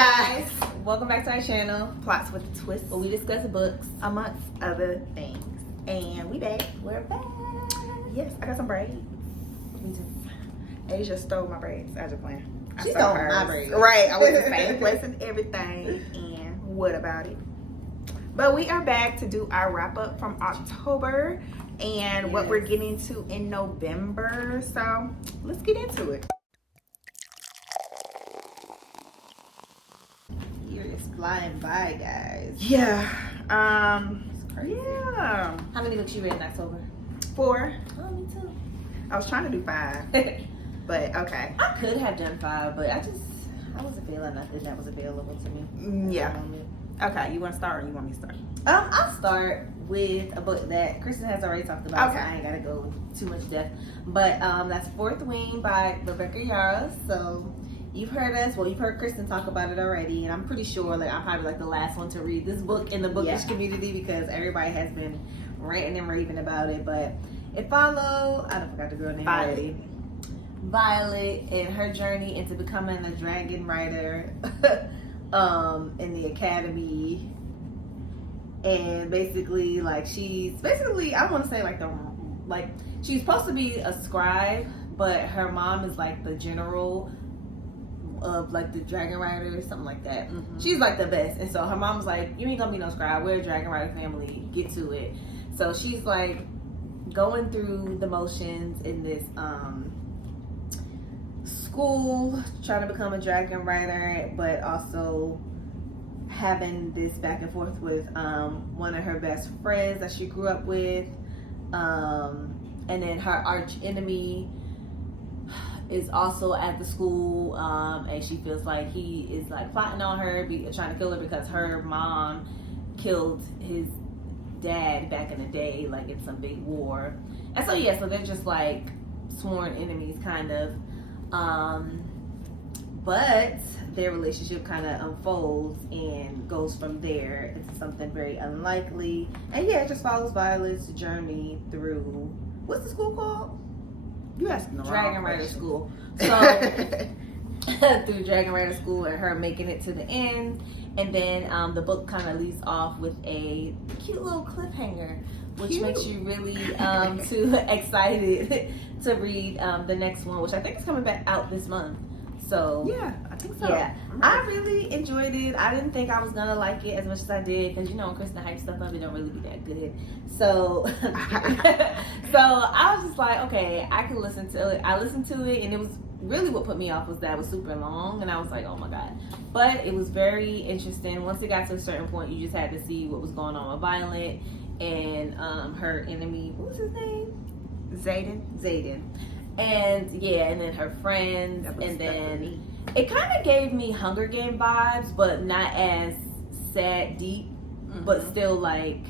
guys, welcome back to our channel, Plots with a Twist, where we discuss books amongst other things. And we're back. Yes, I got some braids. Me too. Asia stole my braids. I just playing. She stole my braids. Right, I went to the same place and everything. And what about it? But we are back to do our wrap up from October and what we're getting to in November. So let's get into it. It's flying by, guys. Yeah. It's crazy. Yeah. How many books you read in October? 4. Oh, me too. I was trying to do 5, but okay. I could have done 5, but I wasn't feeling nothing that was available to me. Yeah. Okay, you want to start or you want me to start? I'll start with a book that Kristen has already talked about, Okay. so I ain't gotta go too much depth. But that's Fourth Wing by Vivek Yarros. So you've heard Kristen talk about it already, and I'm pretty sure like I'm probably like the last one to read this book in the bookish community because everybody has been ranting and raving about it. But it follows, I forgot the girl name already. Violet and her journey into becoming a dragon rider in the academy. And basically like she's I want to say she's supposed to be a scribe, but her mom is like the general of like the dragon rider or something like that. She's like the best, and so her mom's like, you ain't gonna be no scribe, we're a dragon rider family, get to it. So she's like going through the motions in this school, trying to become a dragon rider, but also having this back and forth with one of her best friends that she grew up with, and then her arch enemy is also at the school, and she feels like he is like plotting on her, trying to kill her because her mom killed his dad back in the day, like in some big war. And so so they're just like sworn enemies kind of, but their relationship kind of unfolds and goes from there into something very unlikely. And it just follows Violet's journey through, what's the school called? You asking the Dragon Rider School. So through Dragon Rider School and her making it to the end. And then the book kind of leaves off with a cute little cliffhanger, which makes you really too excited to read the next one, which I think is coming back out this month. So yeah, I think so. Yeah, I really enjoyed it. I didn't think I was gonna like it as much as I did because Kristen hype stuff up, it don't really be that good. So so I was just like, okay, I can listen to it. I listened to it, and it was really what put me off was that it was super long, and I was like, oh my god. But it was very interesting. Once it got to a certain point, you just had to see what was going on with Violet and her enemy. What was his name? Zayden. And and then her friends, and then it kind of gave me Hunger Game vibes, but not as sad, deep, but still like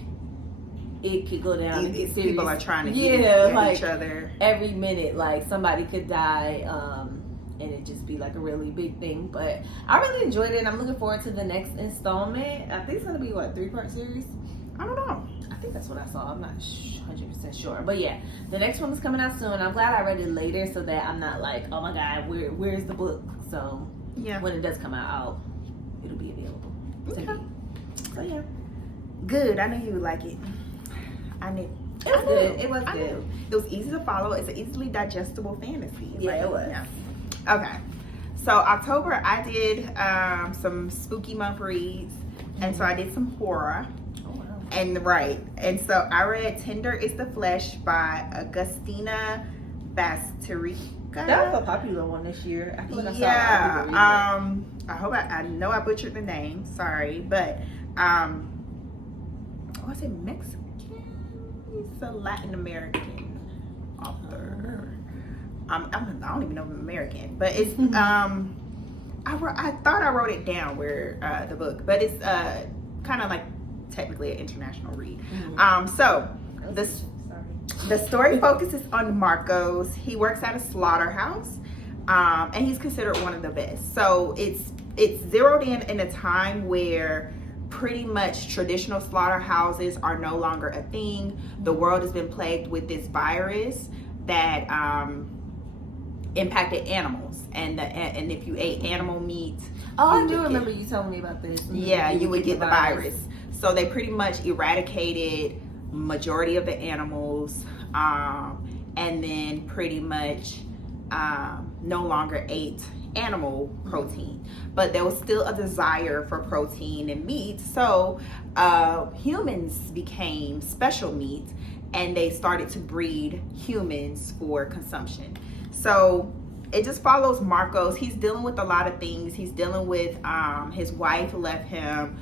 it could go down and get serious. People are trying to get like, each other every minute, like somebody could die, and it just be like a really big thing. But I really enjoyed it, and I'm looking forward to the next installment. I think it's gonna be 3-part series. I don't know. I think that's what I saw. I'm not 100% sure. But yeah, the next one is coming out soon. I'm glad I read it later so that I'm not like, oh my god, where's the book? So when it does come out, it'll be available to me. So yeah. Good. I knew you would like it. I knew. It was good. It was good. It was easy to follow. It's an easily digestible fantasy. Yeah, it was. Yeah. Okay. So October, I did some spooky month reads, and so I did some horror. And so I read Tender is the Flesh by Agustina Bazterrica. That was a popular one this year. I feel like I saw I know I butchered the name, sorry, but was it Mexican? He's a Latin American author. I don't even know if I'm American, but it's I thought I wrote it down where the book, but it's kind of like technically an international read. So the story focuses on Marcos. He works at a slaughterhouse, and he's considered one of the best. So it's zeroed in a time where pretty much traditional slaughterhouses are no longer a thing. The world has been plagued with this virus that impacted animals, and if you ate animal meat, I do remember you telling me about this. Yeah, you would get the virus. So they pretty much eradicated majority of the animals, and then pretty much no longer ate animal protein, but there was still a desire for protein and meat. So humans became special meat, and they started to breed humans for consumption. So it just follows Marcos. He's dealing with a lot of things. He's dealing with his wife left him.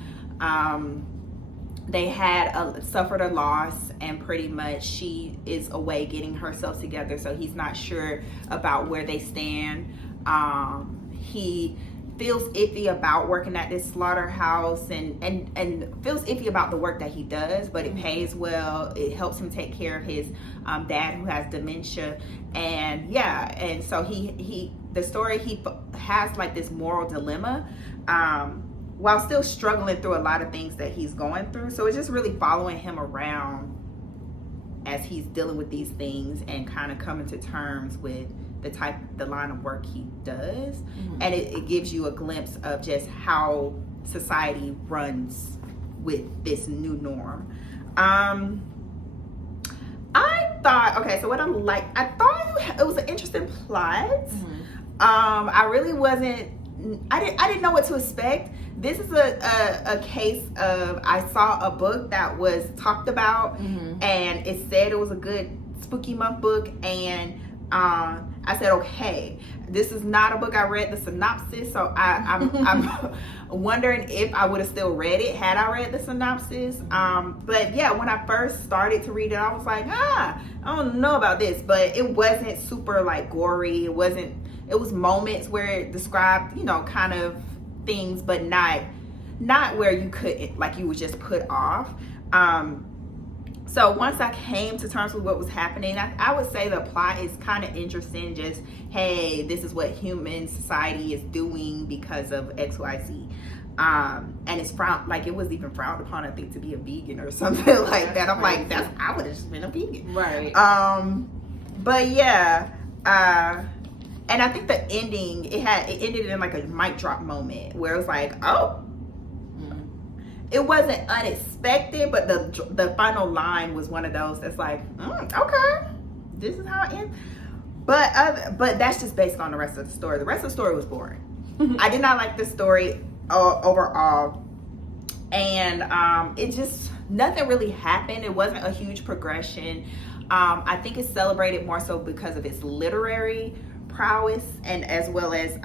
They had suffered a loss, and pretty much she is away getting herself together, so he's not sure about where they stand. He feels iffy about working at this slaughterhouse, and feels iffy about the work that he does, but it pays well. It helps him take care of his dad, who has dementia, and so he has like this moral dilemma, while still struggling through a lot of things that he's going through. So it's just really following him around as he's dealing with these things and kind of coming to terms with the line of work he does. And it gives you a glimpse of just how society runs with this new norm. I thought it was an interesting plot. I really wasn't, I didn't know what to expect. This is a case of, I saw a book that was talked about, and it said it was a good spooky month book, and I said, okay, this is not a book. I read the synopsis, so I'm wondering if I would have still read it had I read the synopsis. But yeah, when I first started to read it, I was like, I don't know about this, but it wasn't super like gory. It was moments where it described, kind of things, but not where you could, like, you would just put off. So once I came to terms with what was happening, I would say the plot is kind of interesting. Just, hey, this is what human society is doing because of XYZ. And it's it was even frowned upon, I think, to be a vegan or something like that. I'm like, I would have just been a vegan. Right. But yeah, and I think the ending, it ended in like a mic drop moment where it was like, oh, it wasn't unexpected, but the final line was one of those that's like, okay, this is how it ends. But that's just based on the rest of the story. The rest of the story was boring. I did not like the story overall, and it just, nothing really happened. It wasn't a huge progression. I think it's celebrated more so because of its literary prowess, and as well as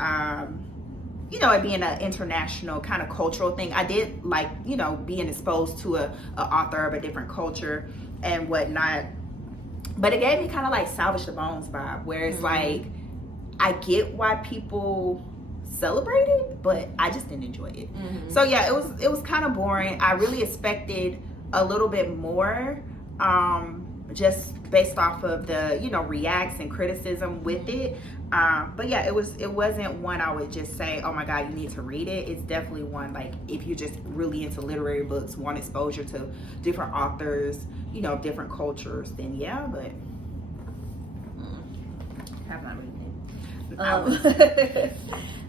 it being an international kind of cultural thing. I did like, being exposed to a author of a different culture and whatnot. But it gave me kind of like Salvage the Bones vibe, where it's like, I get why people celebrate it, but I just didn't enjoy it. So yeah, it was kind of boring. I really expected a little bit more, just based off of the reacts and criticism with it. But yeah, it wasn't one I would just say, oh my god, you need to read it. It's definitely one, like, if you're just really into literary books, want exposure to different authors, different cultures, then yeah. But have not read it.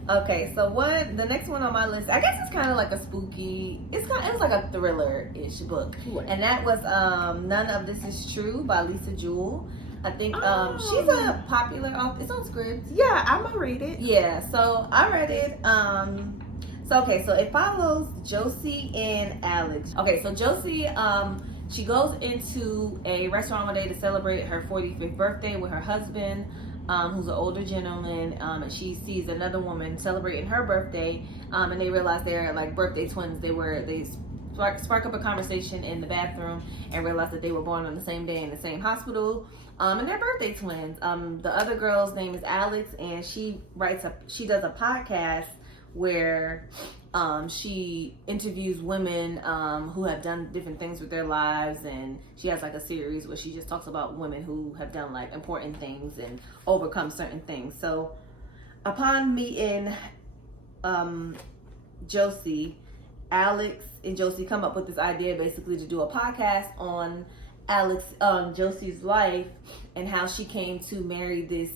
Okay, so the next one on my list, I guess it's kind of like a spooky, it was like a thriller-ish book. And that was None of This Is True by Lisa Jewell. I think she's a popular author. It's on Scribd. Yeah, I'm gonna read it. Yeah, so I read it. So it follows Josie and Alex. Okay, so Josie, she goes into a restaurant one day to celebrate her 45th birthday with her husband, who's an older gentleman, and she sees another woman celebrating her birthday, and they realize they're like birthday twins. They spark up a conversation in the bathroom and realize that they were born on the same day in the same hospital, and they're birthday twins. The other girl's name is Alex, and she does a podcast where she interviews women who have done different things with their lives, and she has like a series where she just talks about women who have done like important things and overcome certain things. So upon meeting Josie, Alex and Josie come up with this idea basically to do a podcast on Josie's life and how she came to marry this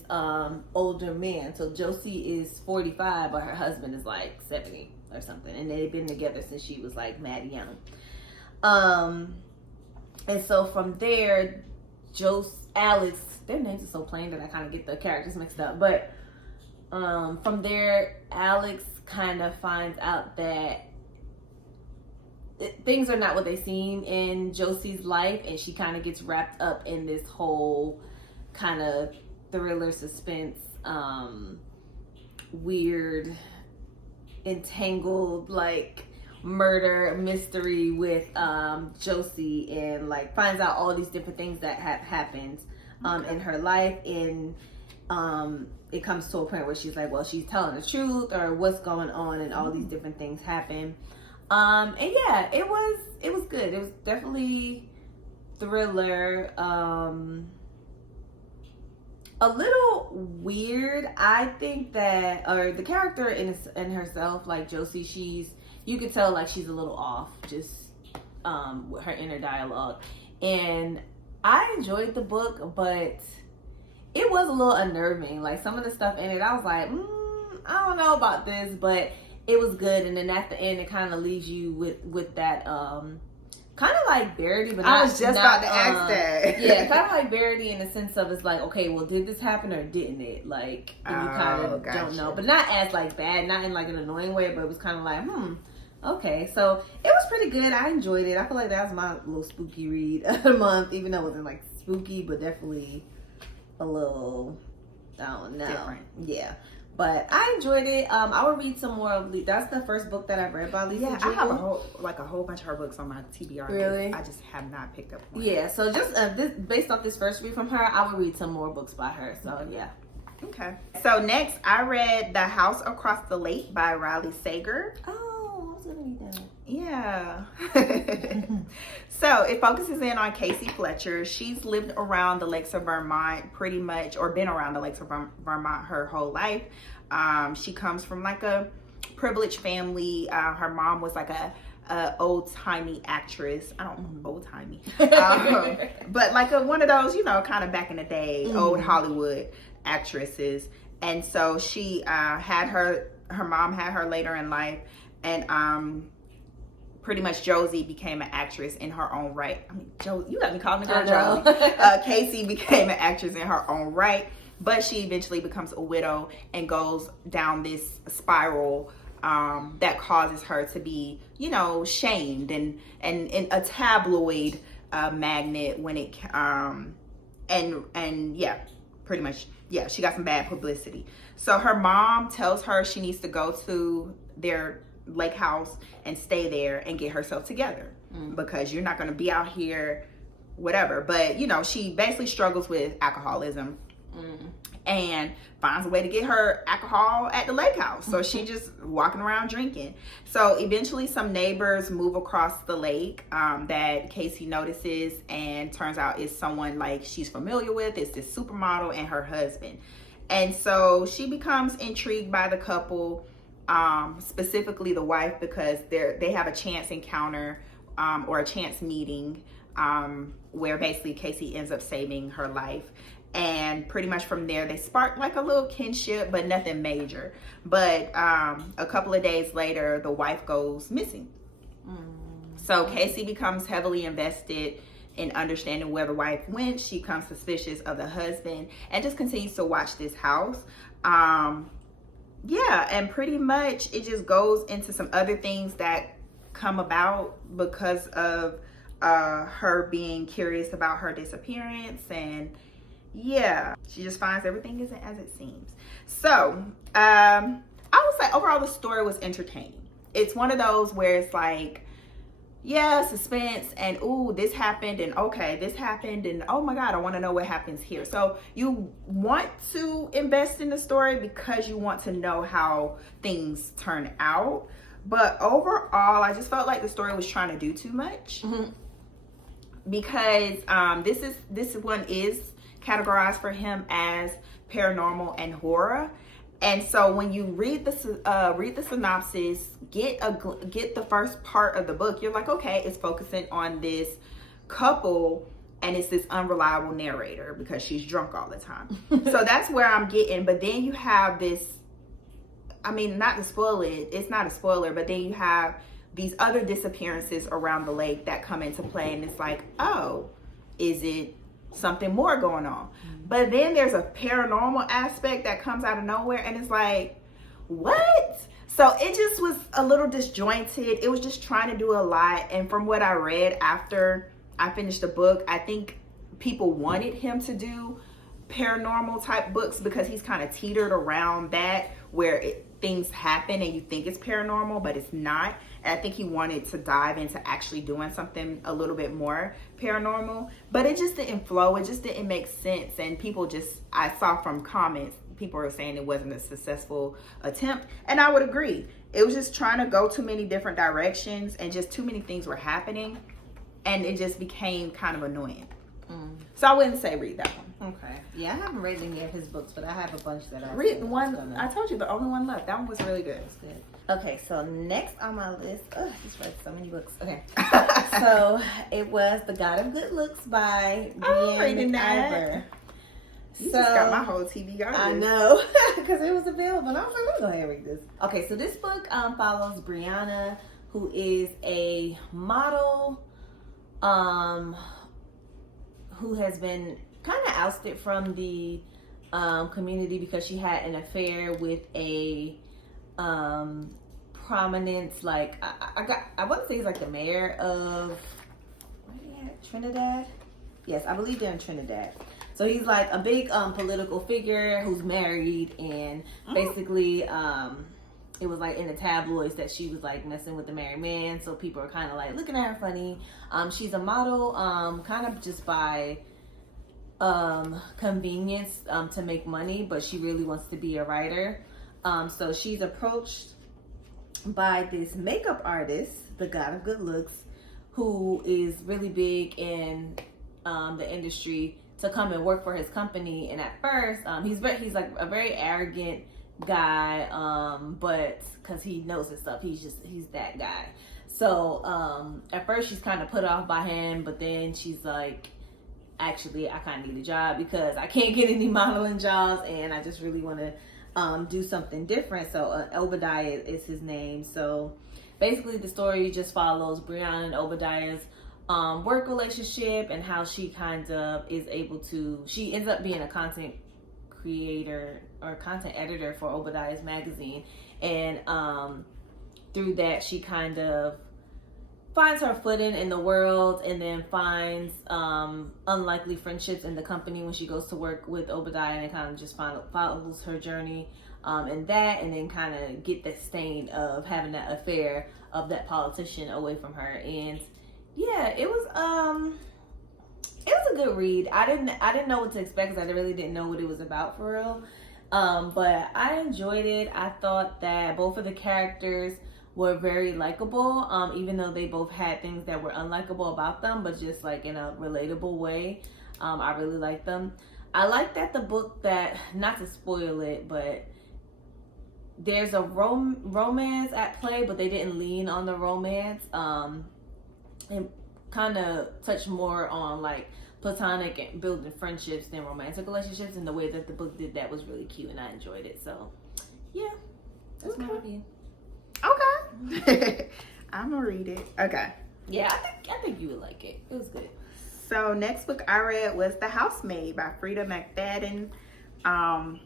older man. So Josie is 45, but her husband is like 70 or something, and they've been together since she was like mad young. And so from there, Alex, their names are so plain that I kind of get the characters mixed up. But from there, Alex kind of finds out that things are not what they seem in Josie's life, and she kind of gets wrapped up in this whole kind of thriller, suspense, weird, entangled, like murder mystery with Josie, and like finds out all these different things that have happened in her life, and it comes to a point where she's like, well, she's telling the truth or what's going on, and all these different things happen. And yeah, it was good. It was definitely thriller, a little weird. I think that, or the character in herself, like Josie, you could tell like she's a little off, just with her inner dialogue. And I enjoyed the book, but it was a little unnerving. Like some of the stuff in it, I was like, I don't know about this, but it was good. And then at the end, it kind of leaves you with that kind of like Verity, but I was just about to ask that. Yeah, kind of like Verity in the sense of, it's like, okay, well, did this happen or didn't it? Like, and you kind of don't know, but not as like bad, not in like an annoying way, but it was kind of like, okay. So it was pretty good. I enjoyed it. I feel like that was my little spooky read of the month, even though it wasn't like spooky, but definitely a little, I don't know. Different. Yeah. But I enjoyed it. I will read some more of that's the first book that I've read by Lisa. Yeah, Jewell. I have a whole bunch of her books on my TBR. Really? I just have not picked up one. Yeah, so just based off this first read from her, I will read some more books by her. So yeah. Okay. So next, I read The House Across the Lake by Riley Sager. Oh, I was gonna read that. Yeah. So it focuses in on Casey Fletcher. She's lived around the lakes of Vermont pretty much, or been around the lakes of Vermont her whole life. She comes from like a privileged family. Her mom was like a old-timey actress. I don't know, old-timey. But like one of those, kind of back in the day, old Hollywood actresses. And so she her mom had her later in life, and pretty much Josie became an actress in her own right. I mean, you got me calling the girl Josie. Casey became an actress in her own right, but she eventually becomes a widow and goes down this spiral that causes her to be, shamed and a tabloid magnet when it and yeah, pretty much, yeah, she got some bad publicity. So her mom tells her she needs to go to their lake house and stay there and get herself together because you're not going to be out here, whatever. But she basically struggles with alcoholism and finds a way to get her alcohol at the lake house. So she just walking around drinking. So eventually some neighbors move across the lake that Casey notices, and turns out is someone like she's familiar with. It's this supermodel and her husband. And so she becomes intrigued by the couple, specifically the wife, because they have a chance encounter or a chance meeting where basically Casey ends up saving her life. And pretty much from there, they spark like a little kinship, but nothing major. But a couple of days later, the wife goes missing. So Casey becomes heavily invested in understanding where the wife went. She becomes suspicious of the husband and just continues to watch this house. Yeah, and pretty much it just goes into some other things that come about because of her being curious about her disappearance. And yeah, she just finds everything isn't as it seems. So I would say overall the story was entertaining. It's one of those where it's like, yeah, suspense and ooh, this happened, and okay, this happened, and oh my god, I want to know what happens here. So you want to invest in the story because you want to know how things turn out. But overall, I just felt like the story was trying to do too much. Because this one is categorized for him as paranormal and horror. And so when you read the synopsis, get the first part of the book, you're like, okay, it's focusing on this couple and it's this unreliable narrator because she's drunk all the time. So that's where I'm getting. But then you have this, I mean, not to spoil it, it's not a spoiler, but then you have these other disappearances around the lake that come into play, and it's like, oh, is it something more going on? But then there's a paranormal aspect that comes out of nowhere, and it's like, what? So it just was a little disjointed. It was just trying to do a lot. And from what I read after I finished the book, I think people wanted him to do paranormal type books because he's kind of teetered around that where things happen and you think it's paranormal, but it's not. And I think he wanted to dive into actually doing something a little bit more paranormal, but it just didn't flow. It just didn't make sense. And people just, I saw from comments, people were saying it wasn't a successful attempt. And I would agree. It was just trying to go too many different directions and just too many things were happening. And it just became kind of annoying. So I wouldn't say read that one. Okay. Yeah, I haven't read any of his books, but I have a bunch that I read. One, I told you, the only one left. That one was really good. It's good. Okay, so next on my list, I just read so many books. Okay. So it was The God of Good Looks by Breanne McIvor. You just got my whole TV on I know, because it was available. And I was like, let me go ahead and read this. Okay, so this book follows Breanne, who is a model, who has been kind of ousted from the community because she had an affair with a prominent, like I want to say he's like the mayor of where they at? Trinidad. Yes, I believe they're in Trinidad. So he's like a big political figure who's married, and basically it was like in the tabloids that she was like messing with the married man. So people are kind of like looking at her funny. She's a model, kind of just by convenience to make money, but she really wants to be a writer. So she's approached by this makeup artist, the God of Good Looks, who is really big in the industry, to come and work for his company. And at first, he's like a very arrogant guy, but because he knows his stuff, he's that guy. So at first she's kind of put off by him, but then she's like, actually, I kind of need a job because I can't get any modeling jobs, and I just really want to do something different. So Obadiah is his name. So basically the story just follows Breanne and Obadiah's work relationship, and how she kind of is able to, she ends up being a content creator or content editor for Obadiah's magazine, and through that she kind of finds her footing in the world, and then finds unlikely friendships in the company when she goes to work with Obadiah, and it kind of just follows her journey in that, and then kind of get the stain of having that affair of that politician away from her. And yeah, it was a good read. I didn't know what to expect because I really didn't know what it was about for real. But I enjoyed it. I thought that both of the characters were very likable, even though they both had things that were unlikable about them, but just like in a relatable way. I really liked them. I like that the book, that, not to spoil it, but there's a romance at play, but they didn't lean on the romance. It kind of touched more on like platonic and building friendships than romantic relationships, and the way that the book did that was really cute, and I enjoyed it. So yeah, that's my review. Okay. I'm gonna read it. Okay. Yeah, I think you would like it. It was good. So next book I read was The Housemaid by Freida McFadden.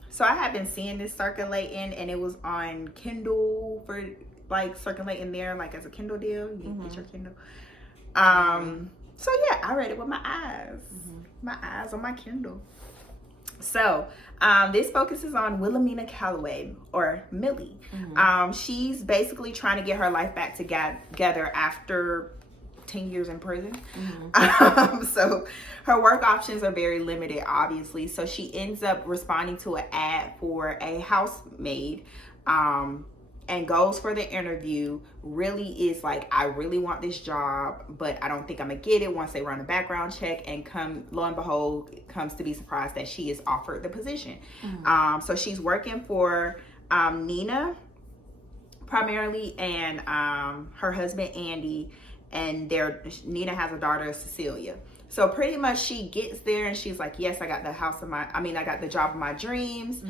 So I had been seeing this circulating, and it was on Kindle, for like circulating there like as a Kindle deal. You can get your Kindle. So yeah, I read it with my eyes. My eyes on my Kindle. So this focuses on Wilhelmina Calloway, or Millie. She's basically trying to get her life back together after 10 years in prison. So her work options are very limited, obviously. So she ends up responding to an ad for a housemaid, and goes for the interview. Really is like, I really want this job, but I don't think I'm gonna get it once they run a background check, and lo and behold, comes to be surprised that she is offered the position. So she's working for Nina primarily, and her husband Andy, and Nina has a daughter, Cecilia. So pretty much she gets there and she's like, yes, I got the I got the job of my dreams.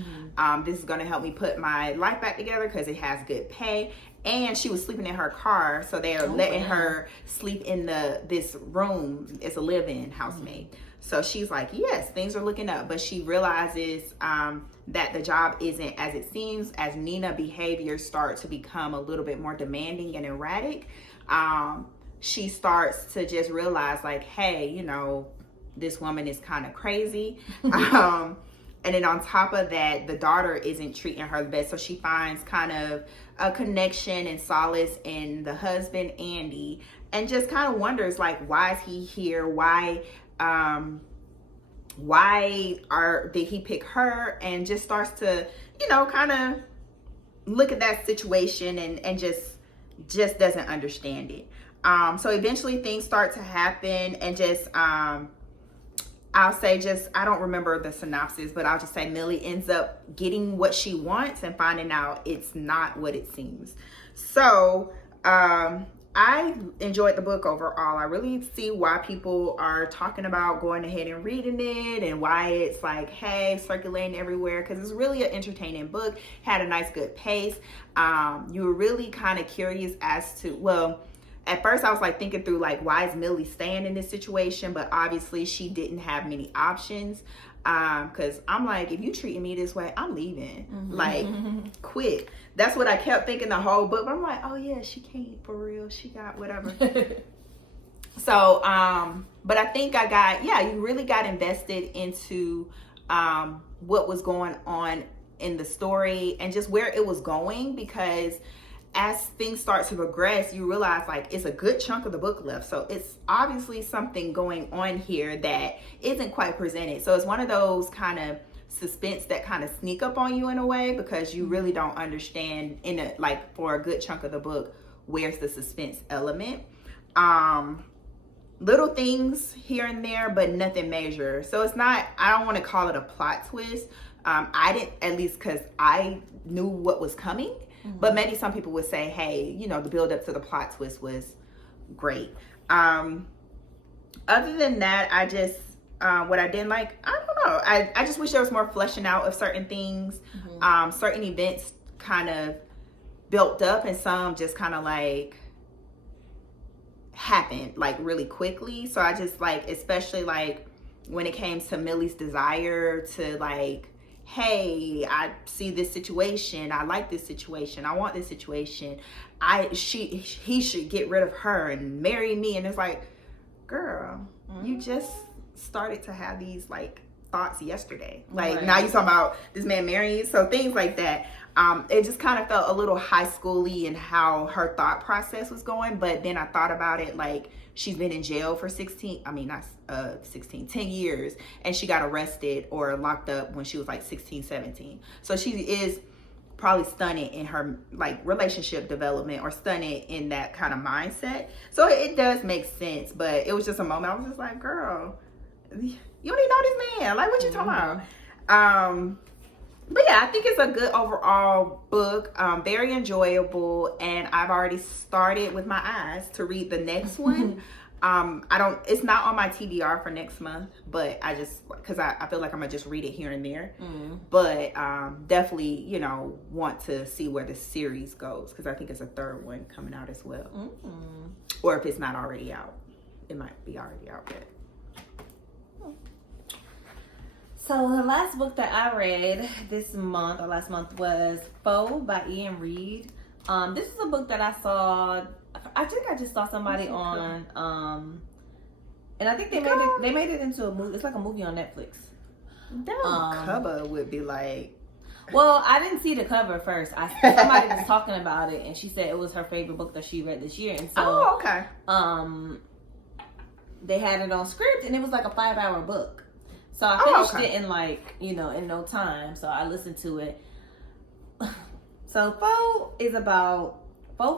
This is going to help me put my life back together because it has good pay. And she was sleeping in her car, so they're letting her sleep in this room. It's a live-in housemaid. So she's like, yes, things are looking up. But she realizes that the job isn't as it seems. As Nina behavior starts to become a little bit more demanding and erratic, she starts to just realize like, hey, you know, this woman is kind of crazy. And then on top of that, the daughter isn't treating her the best. So she finds kind of a connection and solace in the husband, Andy, and just kind of wonders like, why is he here? Why did he pick her? And just starts to, you know, kind of look at that situation and just doesn't understand it. So eventually things start to happen and just, I'll say I don't remember the synopsis, but I'll just say Millie ends up getting what she wants and finding out it's not what it seems. So, I enjoyed the book overall. I really see why people are talking about going ahead and reading it and why it's like, hey, circulating everywhere, because it's really an entertaining book. Had a nice, good pace. You were really kind of curious as to, well, at first I was like thinking through like, why is Millie staying in this situation? But obviously she didn't have many options. Cause I'm like, if you treating me this way, I'm leaving. Like, quit. That's what I kept thinking the whole book. But I'm like, oh yeah, she can't for real. She got whatever. So, but I think you really got invested into what was going on in the story and just where it was going, because as things start to progress, you realize like it's a good chunk of the book left. So it's obviously something going on here that isn't quite presented. So it's one of those kind of suspense that kind of sneak up on you in a way, because you really don't understand for a good chunk of the book, where's the suspense element. Little things here and there, but nothing major. So it's not, I don't want to call it a plot twist. I didn't, at least because I knew what was coming. But maybe some people would say, hey, you know, the build up to the plot twist was great. Other than that, I just, what I didn't like, I don't know. I just wish there was more fleshing out of certain things. Certain events kind of built up and some just kind of like happened like really quickly. So I just like, especially like when it came to Millie's desire to like, hey, I see this situation, I like this situation, I want this situation, he should get rid of her and marry me. And it's like, girl, you just started to have these like thoughts yesterday. Like, now you talking about this man marrying you. So things like that. It just kind of felt a little high school-y in how her thought process was going. But then I thought about it, like, she's been in jail for 10 years, and she got arrested or locked up when she was like 16, 17. So she is probably stunted in her like relationship development, or stunted in that kind of mindset. So it does make sense, but it was just a moment I was just like, girl, you don't even know this man. Like, what you talking about? But yeah, I think it's a good overall book. Very enjoyable, and I've already started with my eyes to read the next one. It's not on my TBR for next month, but because I feel like I'm gonna just read it here and there. But definitely, you know, want to see where the series goes, because I think it's a third one coming out as well. Or if it's not already out, it might be already out yet. So the last book that I read last month was Faux by Iain Reid. This is a book that I saw, I think I just saw somebody on, and I think they made it into a movie. It's like a movie on Netflix. That cover would be like, well, I didn't see the cover first. Somebody was talking about it, and she said it was her favorite book that she read this year. And so, they had it on script, and it was like a 5-hour book. So I finished it in like, you know, in no time. So I listened to it. So Faux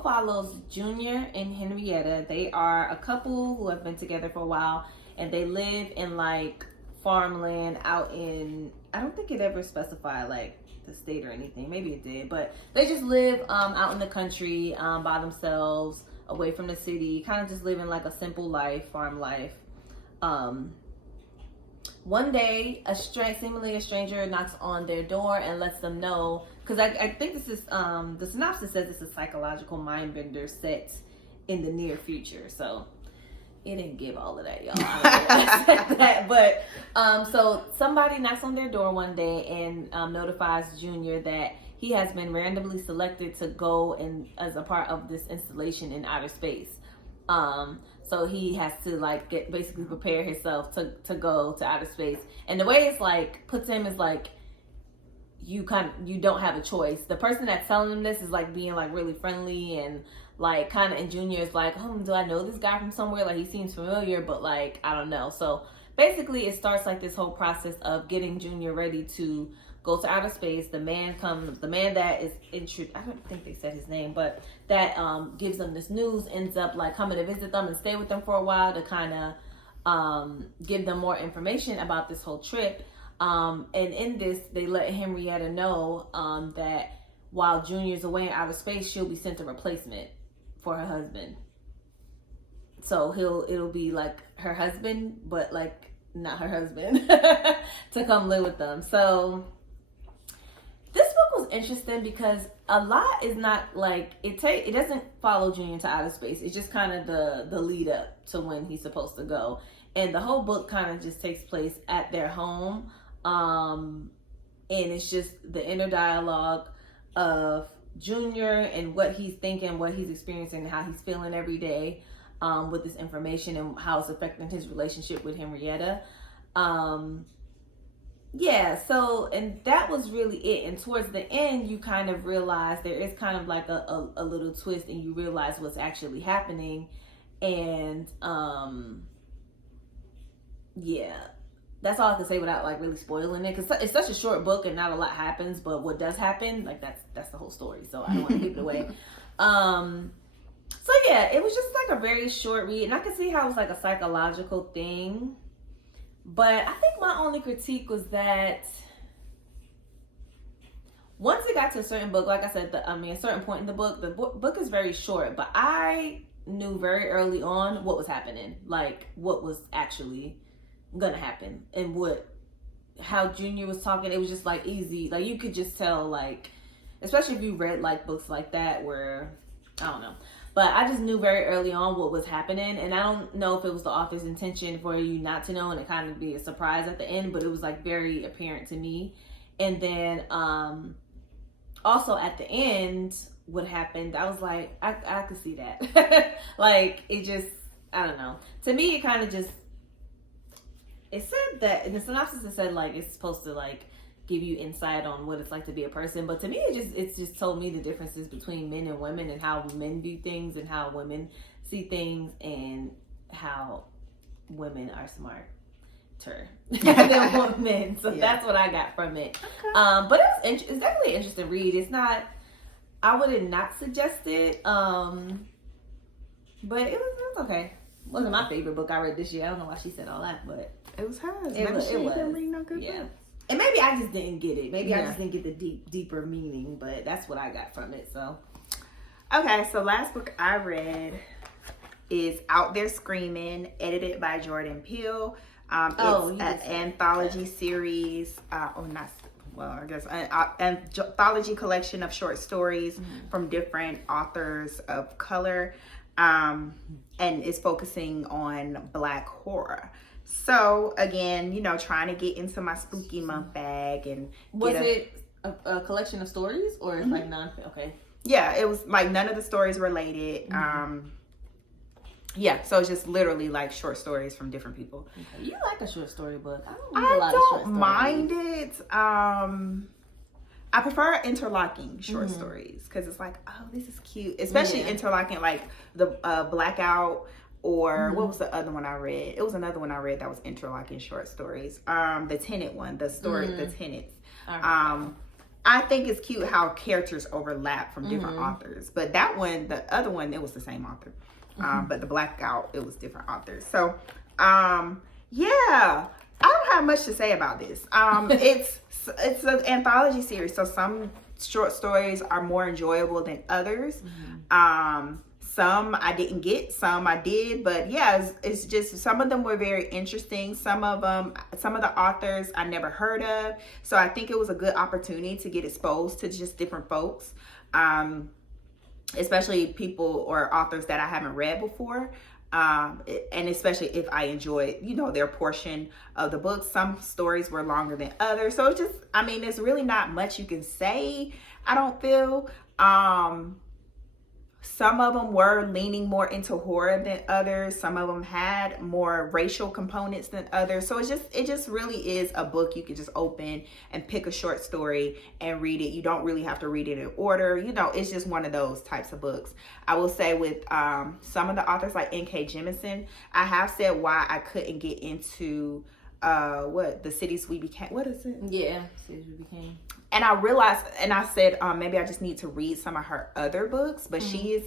follows Junior and Henrietta. They are a couple who have been together for a while, and they live in like farmland out in, I don't think it ever specified like the state or anything. Maybe it did, but they just live out in the country by themselves. away from the city, kind of just living like a simple life, farm life. One day, seemingly a stranger knocks on their door and lets them know, because I think this is, the synopsis says it's a psychological mind bender set in the near future. So it didn't give all of that, y'all. I said that. But so somebody knocks on their door one day and notifies Junior that he has been randomly selected to go in as a part of this installation in outer space. So he has to like basically prepare himself to go to outer space. And the way it's like puts him is like you don't have a choice. The person that's telling him this is like being like really friendly and like kind of, and Junior is like, do I know this guy from somewhere? Like he seems familiar, but like I don't know. So basically it starts like this whole process of getting Junior ready to go to outer space. The man that is I don't think they said his name, but that gives them this news, ends up like coming to visit them and stay with them for a while to kind of give them more information about this whole trip. And in this, they let Henrietta know that while Junior's away in outer space, she'll be sent a replacement for her husband. So it'll be like her husband, but like not her husband to come live with them. So this book was interesting because a lot is not like it doesn't follow Junior to outer space. It's just kind of the lead up to when he's supposed to go, and the whole book kind of just takes place at their home, and it's just the inner dialogue of Junior and what he's thinking, what he's experiencing, and how he's feeling every day with this information and how it's affecting his relationship with Henrietta. Yeah, so, and that was really it. And towards the end, you kind of realize there is kind of like a little twist, and you realize what's actually happening. And, yeah, that's all I can say without like really spoiling it. Because it's such a short book and not a lot happens, but what does happen, like that's the whole story. So I don't want to give it away. So yeah, it was just like a very short read. And I can see how it was like a psychological thing. But I think my only critique was that once it got to a certain book, like I said, a certain point in the book is very short. But I knew very early on what was happening, like what was actually gonna happen, and how Junior was talking. It was just like easy, like you could just tell, like especially if you read like books like that where I don't know. But I just knew very early on what was happening. And I don't know if it was the author's intention for you not to know and it kind of be a surprise at the end. But it was like very apparent to me. And then also at the end, what happened, I was like, I could see that. Like, it just, I don't know. To me, it kind of just, it said that, in the synopsis it said like, it's supposed to like, give you insight on what it's like to be a person, but to me it's just told me the differences between men and women and how men view things and how women see things and how women are smarter than men. So that's what I got from it. Okay. But it's definitely an interesting read. It's not, I would not suggest it, but it was okay. It wasn't my favorite book I read this year. I don't know why she said all that, but it was hers. It was. Didn't read no good yeah. books. And maybe I just didn't get it. Maybe I just didn't get the deeper meaning, but that's what I got from it. So, okay. So last book I read is Out There Screaming, edited by Jordan Peele. It's an anthology series. I guess an anthology collection of short stories from different authors of color, and it's focusing on Black horror. So again, trying to get into my spooky month bag and was it a collection of stories or like okay? Yeah, it was like none of the stories related. Yeah, so it's just literally like short stories from different people. Okay. You like a short story book? I don't mind it. I prefer interlocking short stories because it's like, oh, this is cute, especially interlocking like the Blackout. Or what was the other one I read? It was another one I read that was interlocking short stories. The Tenant one, the Tenants. I think it's cute how characters overlap from different authors. But that one, the other one, it was the same author. But the Blackout, it was different authors. So, yeah, I don't have much to say about this. It's an anthology series, so some short stories are more enjoyable than others. Some I didn't get, some I did, but yeah, it's just some of them were very interesting. Some of the authors I never heard of, so I think it was a good opportunity to get exposed to just different folks, especially people or authors that I haven't read before. And especially if I enjoyed, their portion of the book. Some stories were longer than others, so it's just, there's really not much you can say, I don't feel. Some of them were leaning more into horror than others. Some of them had more racial components than others. So it just really is a book you can just open and pick a short story and read it. You don't really have to read it in order. It's just one of those types of books. I will say with some of the authors like N.K. Jemisin, I have said why I couldn't get into The Cities We Became. What is it? Yeah, Cities We Became. And I realized, and I said, maybe I just need to read some of her other books, but she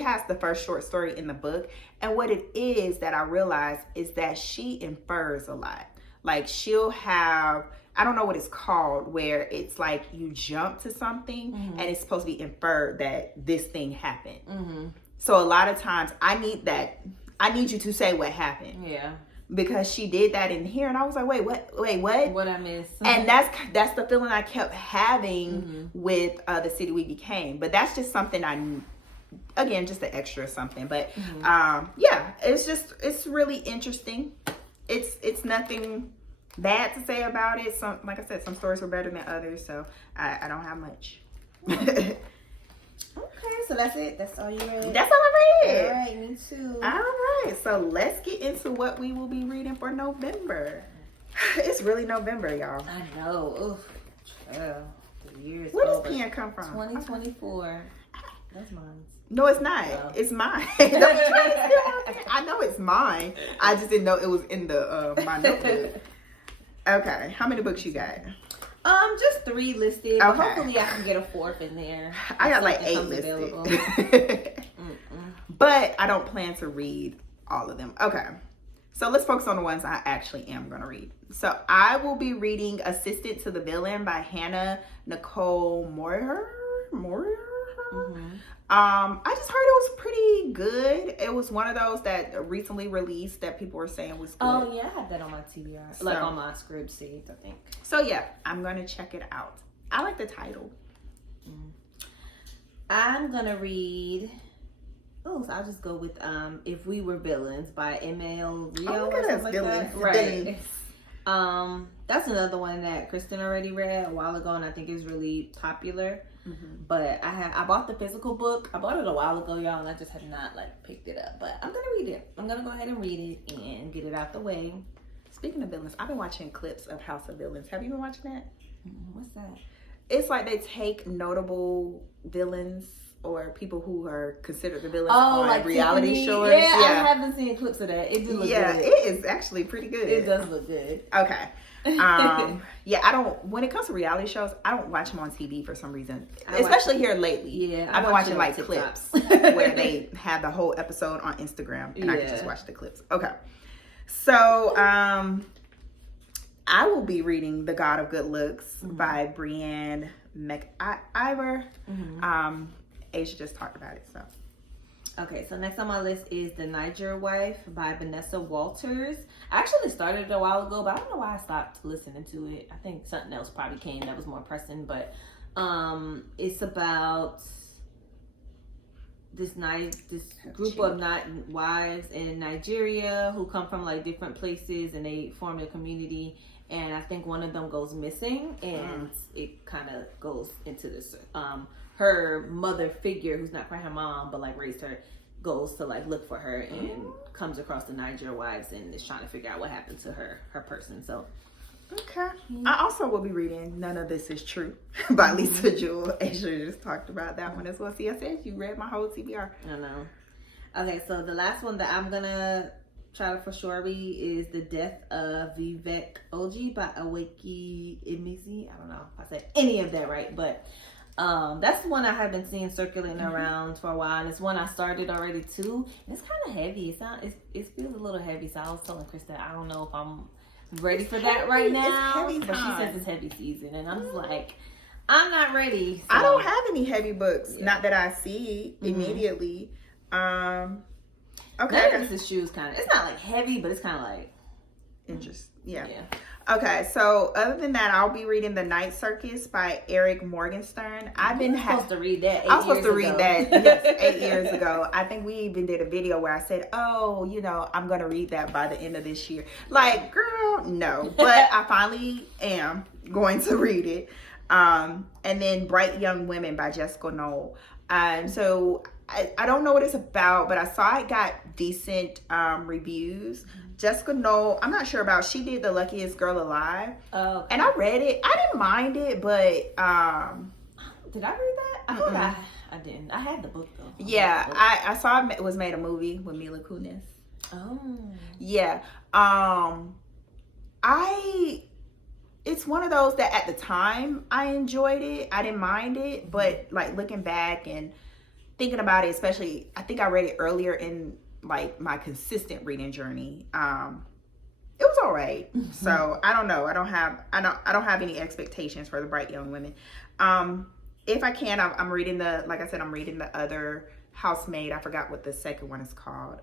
has the first short story in the book. And what it is that I realized is that she infers a lot. Like she'll have, I don't know what it's called, where it's like you jump to something and it's supposed to be inferred that this thing happened. So a lot of times I need you to say what happened. Yeah. Because she did that in here, and I was like, wait, what? What I missed? And that's the feeling I kept having with The City We Became. But that's just something again, just an extra something. But yeah, it's really interesting. It's nothing bad to say about it. Like I said, some stories were better than others, so I don't have much. Okay, so that's it. That's all you read? That's all I read. All right, me too. All right, so let's get into what we will be reading for November. It's really November, y'all. I know. Oof. The year's Where does over. pen come from? 2024. That's mine. No, it's not. No. It's mine. Don't try to steal my- I know it's mine. I just didn't know it was in the my notebook. Okay, how many books you got? Just 3 listed. But hopefully I can get a 4th in there. I got like 8 listed. But I don't plan to read all of them. Okay. So let's focus on the ones I actually am going to read. So I will be reading Assistant to the Villain by Hannah Nicole Maehrer. I just heard it was pretty good. It was one of those that recently released that people were saying was good. Oh yeah, I have that on my TBR. So, like on my script seeds, I think. So yeah, I'm going to check it out. I like the title. I'm going to read... Oh, so I'll just go with If We Were Villains by ML Rio or something like that. Right. That's another one that Kristen already read a while ago, and I think is really popular. But I bought the physical book. I bought it a while ago, y'all, and I just have not picked it up. But I'm gonna read it. I'm gonna go ahead and read it and get it out the way. Speaking of villains, I've been watching clips of House of Villains. Have you been watching that? What's that? It's like they take notable villains or people who are considered the villains on like reality shows. Yeah, I haven't seen clips of that. It do look good. It is actually pretty good. It does look good. Okay. Yeah, when it comes to reality shows, I don't watch them on TV for some reason. Especially here lately. Yeah. I've been watching like clips where they have the whole episode on Instagram and I can just watch the clips. Okay. So, I will be reading The God of Good Looks by Breanne McIvor. Asia just talked about it, so. Okay, so next on my list is The Nigerwife by Vanessa Walters. I actually started it a while ago, but I don't know why I stopped listening to it. I think something else probably came that was more pressing, but it's about this group of wives in Nigeria who come from like different places and they form a community, and I think one of them goes missing, and it kind of goes into this her mother figure, who's not quite her mom but like raised her, goes to like look for her and comes across the Niger wives and is trying to figure out what happened to her person. So okay. I also will be reading None of This Is True by Lisa Jewell. Asia just talked about that one as well. See, I said you read my whole TBR. I know. Okay, so the last one that I'm gonna try to for sure read is The Death of Vivek Oji by Akwaeke Emezi. I don't know if I said any of that right, but that's the one I have been seeing circulating around for a while, and it's one I started already too. And it's kind of heavy. It feels a little heavy. So I was telling Kristen, I don't know if I'm ready for that right now. It's heavy but time. she says it's heavy season, and I'm just like, I'm not ready. So. I don't have any heavy books. Yeah. Not that I see immediately. Okay. None of this shoes kind of. It's not like heavy, but it's kind of like interesting. Yeah. Okay, so other than that, I'll be reading The Night Circus by Eric Morgenstern. supposed to read that. I was supposed to read that, yes, 8 years ago. I think we even did a video where I said, oh, you know, I'm going to read that by the end of this year. Like, girl, no. But I finally am going to read it. And then Bright Young Women by Jessica Knoll. So I don't know what it's about, but I saw it got decent reviews. Jessica Knoll, I'm not sure about. She did The Luckiest Girl Alive. Oh, okay. And I read it. I didn't mind it, but did I read that? I thought I didn't. I had the book though. Yeah, I saw it was made a movie with Mila Kunis. Oh. Yeah. It's one of those that at the time I enjoyed it. I didn't mind it, but like looking back and thinking about it, especially I think I read it earlier in like my consistent reading journey. It was all right. So I don't know. I don't have any expectations for The Bright Young Women. If I can, I'm reading like I said, I'm reading the other Housemaid. I forgot what the second one is called.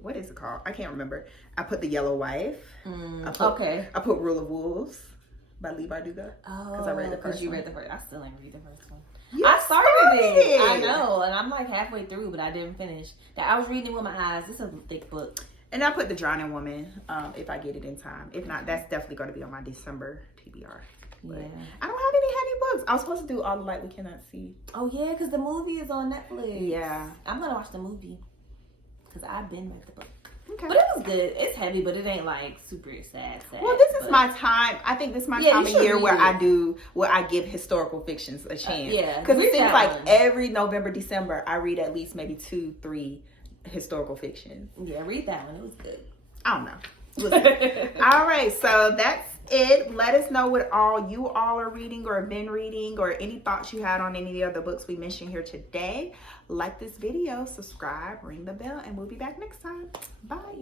What is it called? I can't remember. I put The Yellow Wife. I put Rule of Wolves by Lee Bardugo. Oh, because I read the first one. You read the first. I still ain't read the first one. I started it. I know, and I'm like halfway through, but I didn't finish. I was reading it with my eyes. This is a thick book. And I put The Drowning Woman, if I get it in time. If not, that's definitely going to be on my December TBR. But yeah. I don't have any heavy books. I was supposed to do All the Light We Cannot See. Oh yeah, because the movie is on Netflix. Yeah. I'm gonna watch the movie because I've been read the book. Okay. But it was good. It's heavy, but it ain't like super sad. Well, this is my time. I think this is my time of year where I give historical fictions a chance. Yeah. Because it seems like every November, December, I read at least maybe 2-3 historical fictions. Yeah, read that one. It was good. I don't know. All right, so that's it. Let us know what you all are reading or have been reading, or any thoughts you had on any of the other books we mentioned here today. Like this video, subscribe, ring the bell, and we'll be back next time. Bye.